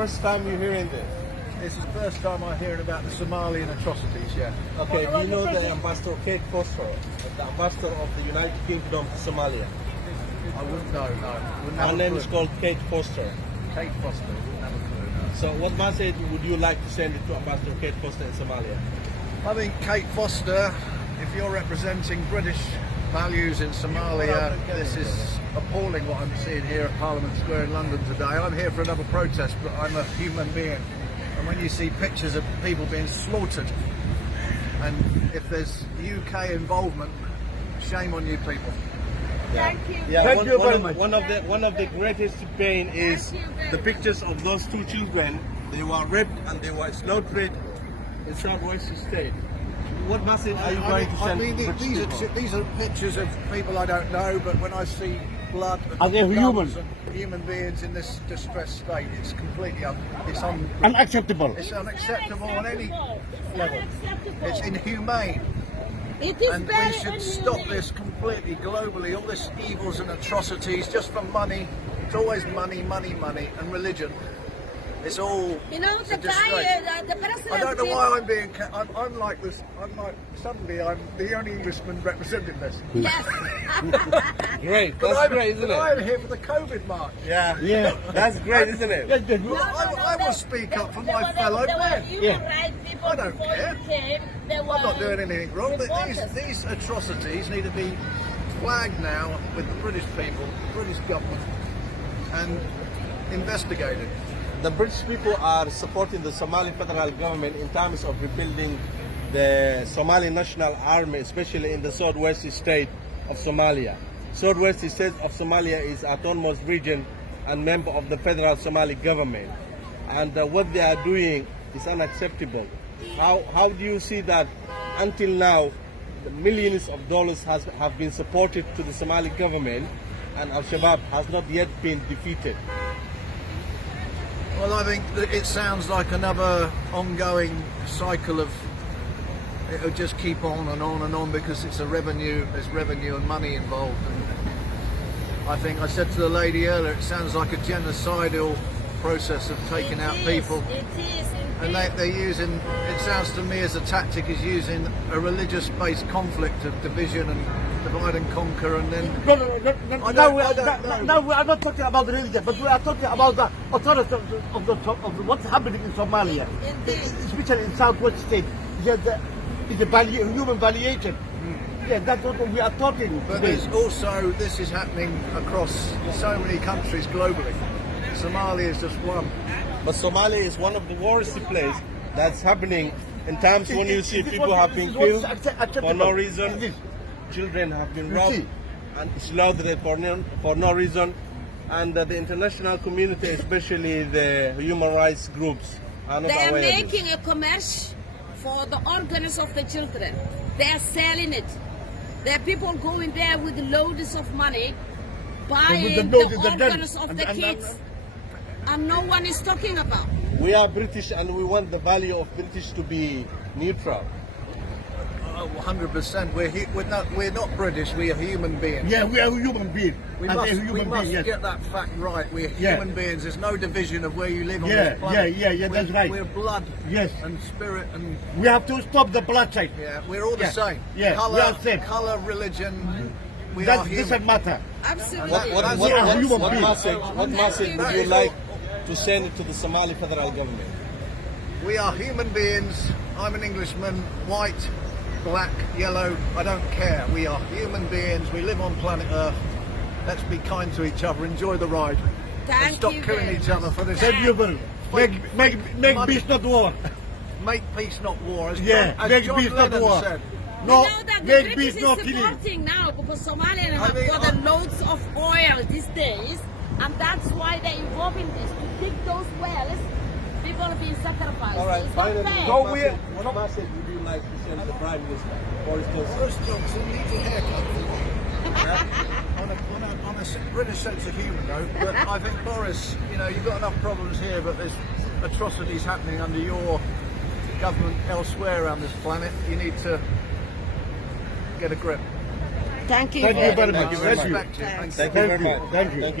first time you're hearing this? This is the first time I'm hearing about the Somalian atrocities, yeah. Okay, do you know the Ambassador Kate Foster, the Ambassador of the United Kingdom to Somalia? I wouldn't know, no. Wouldn't have Her a name clue. is called Kate Foster. Kate Foster, wouldn't have a clue, no. So what message would you like to send to Ambassador Kate Foster in Somalia? I think Kate Foster, if you're representing British values in Somalia, this is appalling what I'm seeing here at Parliament Square in London today. I'm here for another protest, but I'm a human being. And when you see pictures of people being slaughtered, and if there's UK involvement, shame on you people. Thank you. Yeah, Thank you very much. One of the greatest pain is the pictures of those two children. They were raped and they were slaughtered in Southwest State. What message are you going to send to British people? These are pictures of people I don't know, but when I see blood Are they and human? guns and human beings in this distressed state, it's completely Unacceptable. it's unacceptable on any It's level. unacceptable. It's inhumane. It is And we very should stop inhumane. this completely globally, all this evils and atrocities just for money. It's always money, money, money, and religion. It's all You know, it's the a guy, disgrace. the president. I don't know why I'm being. I'm like this. I'm like suddenly I'm the only Englishman representing this. Yes. Great, But that's I'm, great, isn't but I'm it? here for the COVID march. Yeah, Yeah. that's great, isn't it? Yes, yes. I will speak up for my fellow men. Yeah. I don't care. I'm not doing anything wrong. But these atrocities need to be flagged now with the British people, British government, and investigated. The British people are supporting the Somali federal government in terms of rebuilding the Somali National Army, especially in the southwest state of Somalia. Southwest state of Somalia is autonomous region and member of the federal Somali government. And what they are doing is unacceptable. How do you see that until now the millions of dollars have been supported to the Somali government and Al-Shabaab has not yet been defeated? Well, I think that it sounds like another ongoing cycle of it'll just keep on and on and on because it's a revenue. There's revenue and money involved. And I think I said to the lady earlier, it sounds like a genocidal process of taking out people. It is. And they're using, it sounds to me as a tactic is using a religious-based conflict of division and divide and conquer, and then No, I now don't know. now we are not talking about the religion, but we are talking about the authority of what's happening in Somalia, Indeed. especially in Southwest State. It's a human valuation. Yeah, that's what we are talking but today. there's also, this is happening across so many countries globally. Somalia is just one. But Somalia is one of the worst places that's happening in times when you see people have been killed for no reason, children have been robbed and slaughtered for no reason, and the international community, especially the human rights groups, are not They are aware of this. making a commerce for the organs of the children. They are selling it. There are people going there with loads of money, buying the organs of the kids, and no one is talking about. We are British and we want the value of British to be neutral. 100%. We're not British. We are human beings. Yeah, we are human beings. We As a must, human we must being, yes. get that fact right. We're Yeah. human beings. There's no division of where you live on Yeah, this planet. yeah, that's right. We're blood Yes. and spirit and We have to stop the bloodshed. yeah, we're all the Yeah. same. Yeah, we Color, are same. color, religion. We That are human. doesn't matter. Absolutely. What message would you like to send to the Somali federal government? We are human beings. I'm an Englishman, white, black, yellow, I don't care. We are human beings. We live on planet Earth. Let's be kind to each other. Enjoy the ride. And Thank stop you killing very each other for this. Thank you very much. Make peace, not war. Make peace, not war. As Yeah, John, make as John peace, not Lennon war. said. No, You know that the make British peace, is not killing. supporting now because Somalians I have mean, got loads of oil these days, and that's why they're involved in this. To dig those wells, people are being sacrificed. All right, It's not finally, fair. what message would you like to send to the Prime Minister? Boris Johnson? Boris Johnson needs a haircut. on a British sense of humour, though. But I think Boris, you know, you've got enough problems here, but there's atrocities happening under your government elsewhere around this planet. You need to get a grip. Thank you Thank you very much. I Thank you. respect you. Thank you. Thank you very much. Thank you.